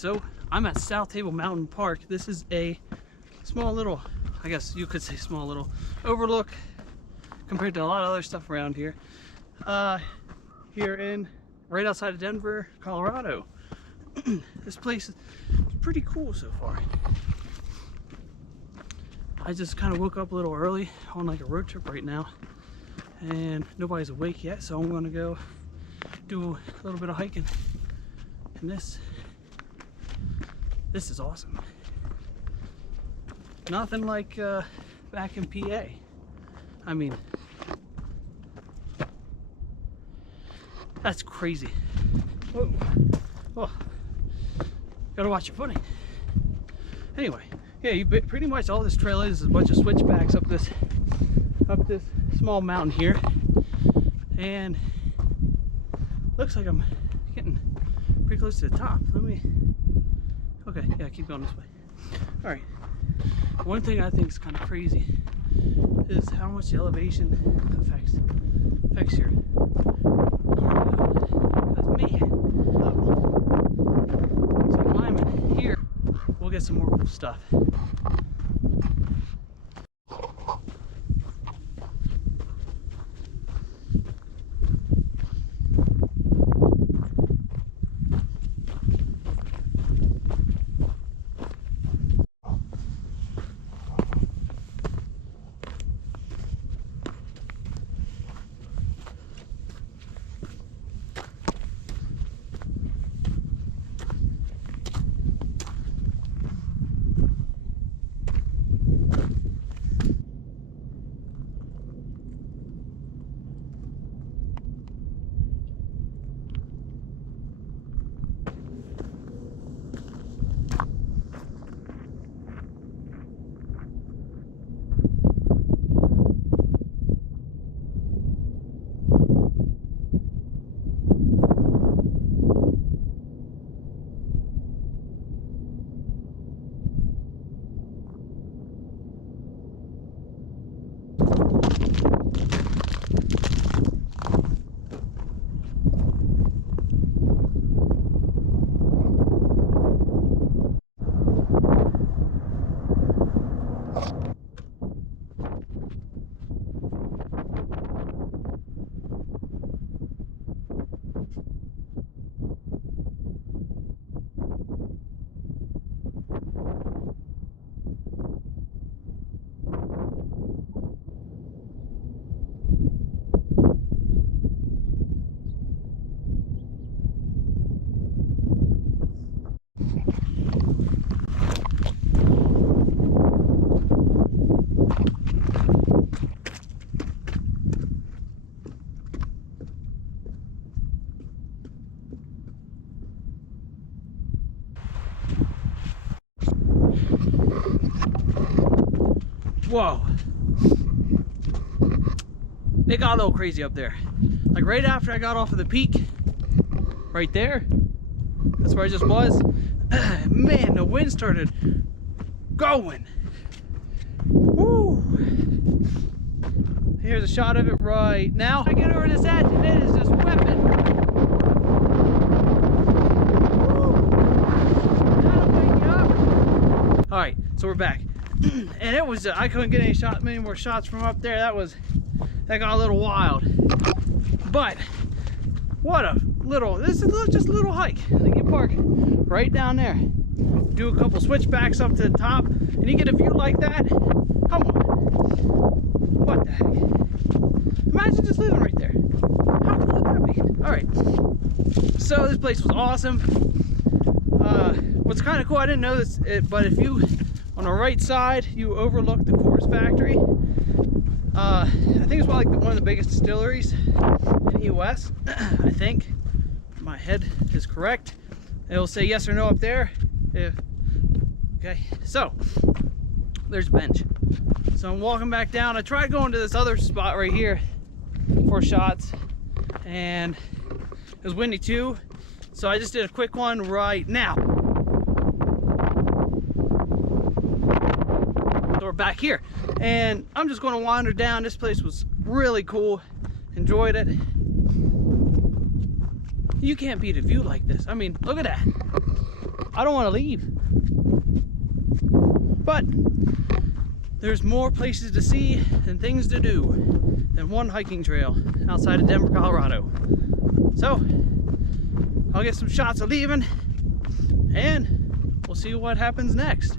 So I'm at South Table Mountain Park. This is a small little, I guess you could say small little overlook compared to a lot of other stuff around here. Here in right outside of Denver, Colorado. This place is pretty cool so far. I just kind of woke up a little early on like a road trip right now, and nobody's awake yet, so I'm gonna go do a little bit of hiking. And this is awesome. Nothing like back in PA. I mean, that's crazy. Whoa. Oh, gotta watch your footing. Anyway, yeah, pretty much all this trail is a bunch of switchbacks up this small mountain here, and looks like I'm getting pretty close to the top. Okay, yeah, keep going this way. All right. One thing I think is kind of crazy is how much the elevation affects your so climbing here, we'll get some more cool stuff. Whoa, it got a little crazy up there. Like right after I got off of the peak, right there, that's where I just was. Man, the wind started going. Woo! Here's a shot of it right now. I get over this edge and it is just whipping. That'll wake you up. All right, so we're back. And it was, I couldn't get many more shots from up there. That got a little wild. But what a little, this is just a little hike. Like you park right down there, do a couple switchbacks up to the top, and you get a view like that. Come on, what the heck? Imagine just living right there. How cool would that be? All right, so this place was awesome. What's kind of cool, I didn't know this, but if you, on the right side, you overlook the Coors factory. I think it's like one of the biggest distilleries in the US. I think my head is correct. It'll say yes or no up there. Okay, so there's a bench. So I'm walking back down. I tried going to this other spot right here for shots, and it was windy too. So I just did a quick one right now. So we're back here, and I'm just going to wander down. This place was really cool. Enjoyed it. You can't beat a view like this. I mean, look at that. I don't want to leave. But there's more places to see and things to do than one hiking trail outside of Denver, Colorado. So I'll get some shots of leaving and we'll see what happens next.